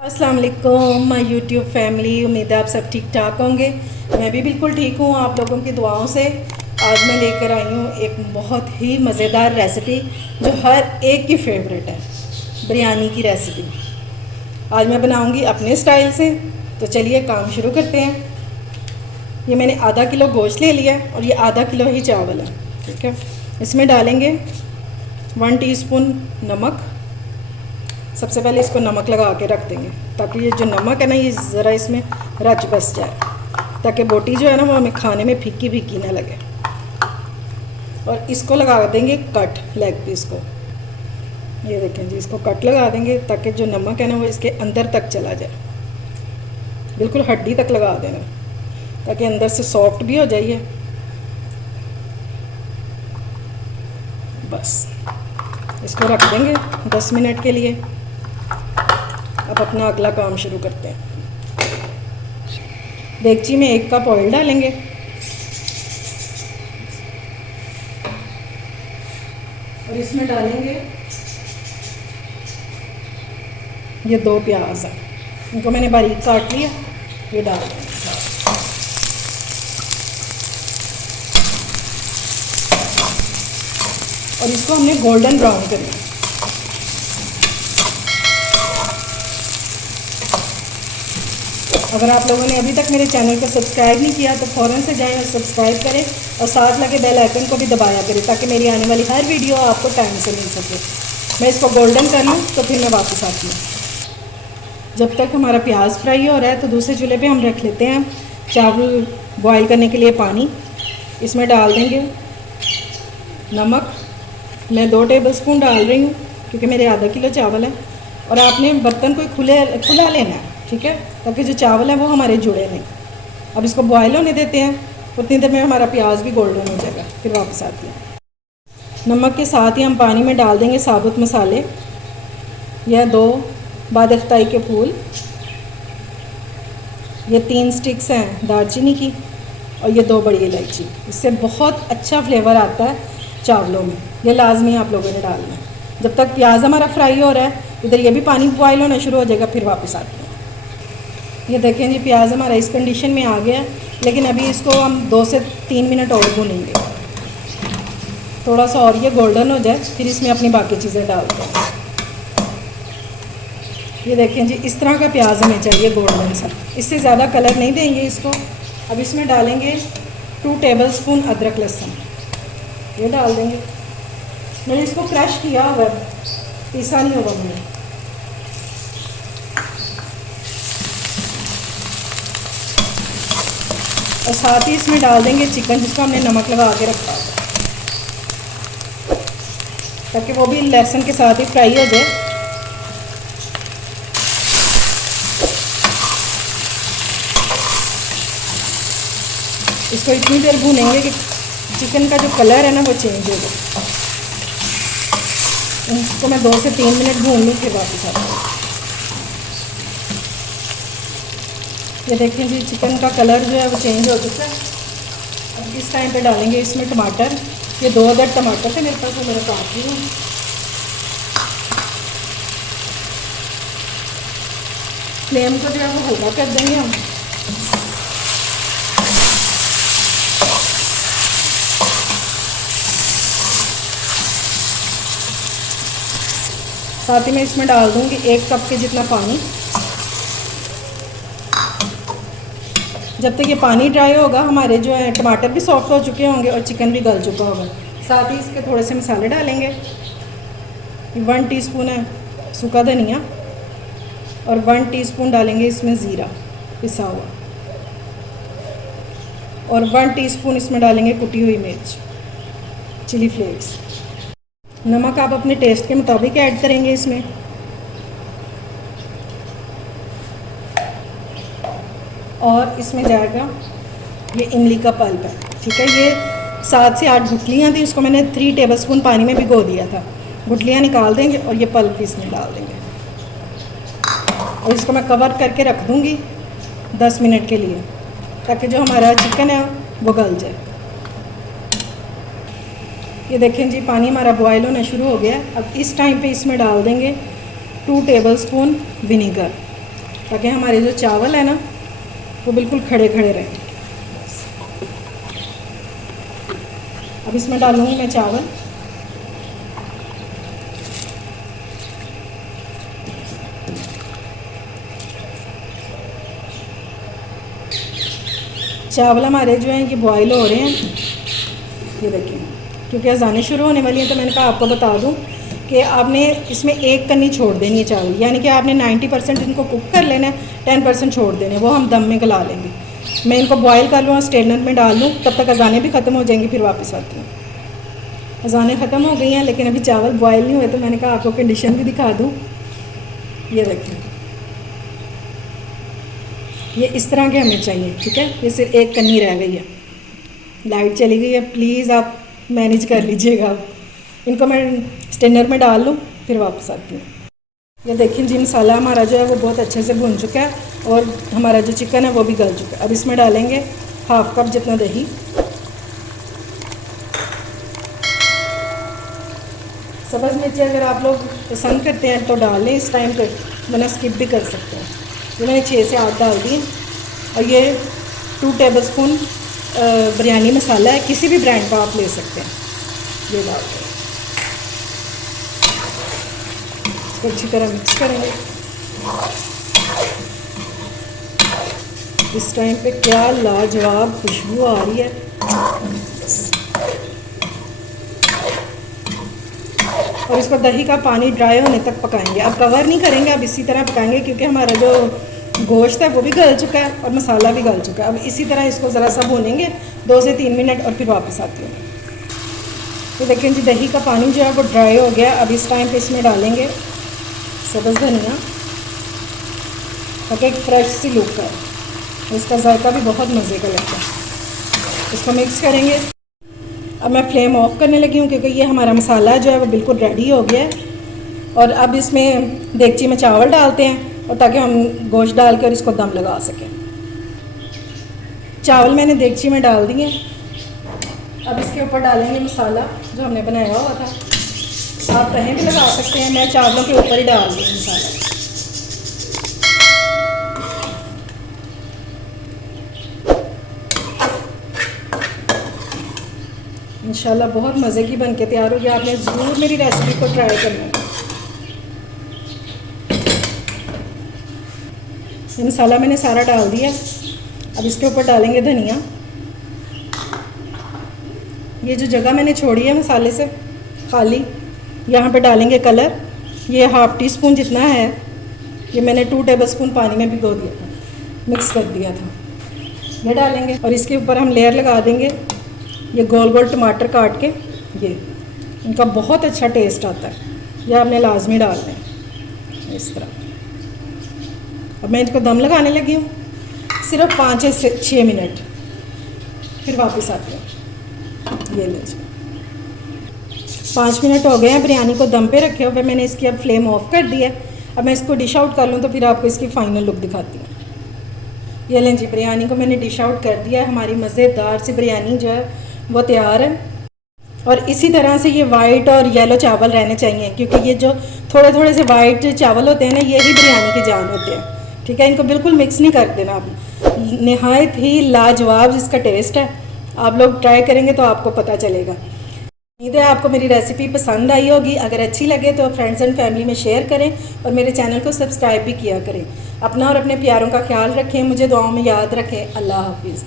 अस्सलाम वालेकुम my YouTube family. उम्मीद है आप सब ठीक ठाक होंगे। मैं भी बिल्कुल ठीक हूँ आप लोगों की दुआओं से। आज मैं लेकर आई हूँ एक बहुत ही मज़ेदार रेसिपी जो हर एक की फेवरेट है, बिरयानी की रेसिपी। आज मैं बनाऊँगी अपने स्टाइल से। तो चलिए काम शुरू करते हैं। ये मैंने आधा किलो गोश्त ले लिया और ये आधा किलो ही चावल है, ठीक है। इसमें डालेंगे 1 टीस्पून नमक। सबसे पहले इसको नमक लगा के रख देंगे ताकि ये जो नमक है ना ये ज़रा इसमें रच बस जाए, ताकि बोटी जो है ना वो हमें खाने में फीकी फीकी ना लगे। और इसको लगा देंगे कट लेग पीस को। ये देखें जी, इसको कट लगा देंगे ताकि जो नमक है ना वो इसके अंदर तक चला जाए, बिल्कुल हड्डी तक लगा देना ताकि अंदर से सॉफ्ट भी हो जाइए। बस इसको रख देंगे 10 मिनट के लिए। अब अपना अगला काम शुरू करते हैं। देगची में 1 कप ऑयल डालेंगे और इसमें डालेंगे ये 2 प्याज हैं, इनको मैंने बारीक काट लिया, ये डाल देंगे। और इसको हमने गोल्डन ब्राउन करना है। अगर आप लोगों ने अभी तक मेरे चैनल को सब्सक्राइब नहीं किया तो फ़ौरन से जाएं और सब्सक्राइब करें और साथ लगे बेल आइकन को भी दबाया करें ताकि मेरी आने वाली हर वीडियो आपको टाइम से मिल सके। मैं इसको गोल्डन कर लूँ तो फिर मैं वापस आती हूँ। जब तक हमारा प्याज फ्राई हो रहा है तो दूसरे चूल्हे पे हम रख लेते हैं चावल बॉईल करने के लिए पानी। इसमें डाल देंगे नमक। मैं 2 टेबलस्पून डाल रही हूँ क्योंकि मेरे आधा किलो चावल है। और आपने बर्तन को खुला लेना है, ठीक है, ताकि जो चावल है वो हमारे जुड़े नहीं। अब इसको बॉयल होने देते हैं, उतनी देर में हमारा प्याज भी गोल्डन हो जाएगा, फिर वापस आती है। नमक के साथ ही हम पानी में डाल देंगे साबुत मसाले। यह 2 बादशाही के फूल, ये 3 स्टिक्स हैं दालचीनी की और ये 2 बड़ी इलायची। इससे बहुत अच्छा फ्लेवर आता है चावलों में, ये लाजमी आप लोगों ने डालना है। जब तक प्याज हमारा फ्राई हो रहा है इधर ये भी पानी बॉयल होना शुरू हो जाएगा, फिर वापस आते हैं। ये देखें जी, प्याज हमारा इस कंडीशन में आ गया है, लेकिन अभी इसको हम 2 से 3 मिनट और भूनेंगे। थोड़ा सा और ये गोल्डन हो जाए फिर इसमें अपनी बाकी चीज़ें डालते हैं। ये देखें जी, इस तरह का प्याज हमें चाहिए गोल्डन सा, इससे ज़्यादा कलर नहीं देंगे इसको। अब इसमें डालेंगे 2 टेबलस्पून अदरक लहसुन, ये डाल देंगे। मैंने इसको क्रश किया हुआ, पीसा नहीं होगा मैंने। और साथ ही इसमें डाल देंगे चिकन जिसको हमने नमक लगा के रखा है, ताकि वो भी लहसुन के साथ ही फ्राई हो जाए। इसको इतनी देर भूनेंगे कि चिकन का जो कलर है ना वो चेंज हो जाए। इसको मैं 2 से 3 मिनट भून लूँ फिर वापस आती हूँ। ये देखें जी, चिकन का कलर जो है वो चेंज हो चुका है। अब इस टाइम पे डालेंगे इसमें टमाटर। ये 2 अदर टमाटर थे मेरे पास, वो मेरा काट रही हूँ। फ्लेम को जो है वो हल्का कर देंगे हम। साथ ही मैं इसमें डाल दूँगी 1 कप के जितना पानी। जब तक ये पानी ड्राई होगा हमारे जो है टमाटर भी सॉफ्ट हो चुके होंगे और चिकन भी गल चुका होगा। साथ ही इसके थोड़े से मसाले डालेंगे। 1 टीस्पून है सूखा धनिया और 1 टीस्पून डालेंगे इसमें ज़ीरा पिसा हुआ और 1 टीस्पून इसमें डालेंगे कुटी हुई मिर्च, चिली फ्लेक्स। नमक आप अपने टेस्ट के मुताबिक ऐड करेंगे इसमें। और इसमें जाएगा ये इमली का पल्प है, ठीक है। ये 7 से 8 गुठलियाँ थी, उसको मैंने 3 टेबलस्पून पानी में भिगो दिया था। गुठलियाँ निकाल देंगे और ये पल्प भी इसमें डाल देंगे और इसको मैं कवर करके रख दूँगी 10 मिनट के लिए, ताकि जो हमारा चिकन है वो गल जाए। ये देखें जी, पानी हमारा बॉयल होना शुरू हो गया। अब इस टाइम पे इसमें डाल देंगे 2 टेबलस्पून विनीगर। ताकि हमारे जो चावल है ना वो बिल्कुल खड़े खड़े रहें। अब इसमें डालूँगी मैं चावल। चावल हमारे जो हैं ये बॉईल हो रहे हैं, ये देखिए, क्योंकि अजानें शुरू होने वाली हैं तो मैंने कहा आपको बता दूं कि आपने इसमें एक कन्नी छोड़ देनी है चावल, यानी कि आपने 90% इनको कुक कर लेना है, 10% छोड़ देने, वो हम दम में गला लेंगे। मैं इनको बॉईल कर लूँ, स्टेनर में डाल लूँ, तब तक अजानें भी ख़त्म हो जाएंगी, फिर वापस आती हूँ। अजानें ख़त्म हो गई हैं लेकिन अभी चावल बॉयल नहीं हुए, तो मैंने कहा आपको कंडीशन भी दिखा दूँ। ये देखिए, ये इस तरह के हमें चाहिए, ठीक है। ये सिर्फ एक कन्नी रह गई है, लाइट चली गई है, प्लीज़ आप मैनेज कर लीजिएगा। इनको मैं स्टेनर में डाल लूँ, फिर वापस आती हूँ। ये देखिए जी, मसाला हमारा जो है वो बहुत अच्छे से भुन चुका है और हमारा जो चिकन है वो भी गल चुका है। अब इसमें डालेंगे हाफ कप जितना दही। सब्ज़ मिर्ची अगर आप लोग पसंद करते हैं तो डाल लें इस टाइम पर, वरना स्किप भी कर सकते हैं। ये मैंने 6 से 8 डाल दिए। और ये 2 टेबलस्पून बिरयानी मसाला है, किसी भी ब्रांड का आप ले सकते हैं। ये डाल दें, इसको अच्छी तरह मिक्स करेंगे। इस टाइम पे क्या लाजवाब खुशबू आ रही है। और इसको दही का पानी ड्राई होने तक पकाएंगे। अब कवर नहीं करेंगे, अब इसी तरह पकाएंगे क्योंकि हमारा जो गोश्त है वो भी गल चुका है और मसाला भी गल चुका है। अब इसी तरह इसको ज़रा सा भूनेंगे 2 से 3 मिनट और फिर वापस आती हूँ। तो देखें जी, दही का पानी जो है वो ड्राई हो गया। अब इस टाइम पे इसमें डालेंगे सब्ज़ धनिया, ताकि एक फ्रेश सी लुक है, इसका जायका भी बहुत मज़े का लगता है। इसको मिक्स करेंगे। अब मैं फ्लेम ऑफ करने लगी हूँ क्योंकि ये हमारा मसाला जो है वो बिल्कुल रेडी हो गया है। और अब इसमें देगची में चावल डालते हैं और ताकि हम गोश्त डाल कर इसको दम लगा सकें। चावल मैंने देगची में डाल दिए। अब इसके ऊपर डालेंगे मसाला जो हमने बनाया हुआ था। आप कहीं भी लगा सकते हैं, मैं चावलों के ऊपर ही डाल दी मसाला। इंशाल्लाह बहुत मज़े की बन के तैयार होगी। आपने ज़रूर मेरी रेसिपी को ट्राई करना है। ये मसाला मैंने सारा डाल दिया। अब इसके ऊपर डालेंगे धनिया। ये जो जगह मैंने छोड़ी है मसाले से खाली, यहाँ पे डालेंगे कलर। ये ½ टीस्पून जितना है, ये मैंने 2 टेबलस्पून पानी में भिगो दिया था, मिक्स कर दिया था, ये डालेंगे। और इसके ऊपर हम लेयर लगा देंगे ये गोल गोल टमाटर काट के। ये इनका बहुत अच्छा टेस्ट आता है, ये आपने लाजमी डालना है इस तरह। अब मैं इनको दम लगाने लगी हूँ सिर्फ 5 से 6 मिनट, फिर वापस आती हूँ। ये लीजिए 5 मिनट हो गए हैं बिरयानी को दम पे रखे हुए। मैंने इसकी अब फ्लेम ऑफ कर दी है। अब मैं इसको डिश आउट कर लूँ तो फिर आपको इसकी फ़ाइनल लुक दिखाती हूँ। ये लें जी, बिरयानी को मैंने डिश आउट कर दिया है। हमारी मज़ेदार सी बिरयानी जो है वो तैयार है। और इसी तरह से ये वाइट और येलो चावल रहने चाहिए, क्योंकि ये जो थोड़े थोड़े से वाइट चावल होते हैं ना, यही बिरयानी की जान होते हैं, ठीक है। इनको बिल्कुल मिक्स नहीं कर देना आप। नहायत ही लाजवाब इसका टेस्ट है। आप लोग ट्राई करेंगे तो आपको पता चलेगा। उम्मीद है आपको मेरी रेसिपी पसंद आई होगी। अगर अच्छी लगे तो फ्रेंड्स एंड फैमिली में शेयर करें और मेरे चैनल को सब्सक्राइब भी किया करें। अपना और अपने प्यारों का ख्याल रखें, मुझे दुआओं में याद रखें। अल्लाह हाफिज़।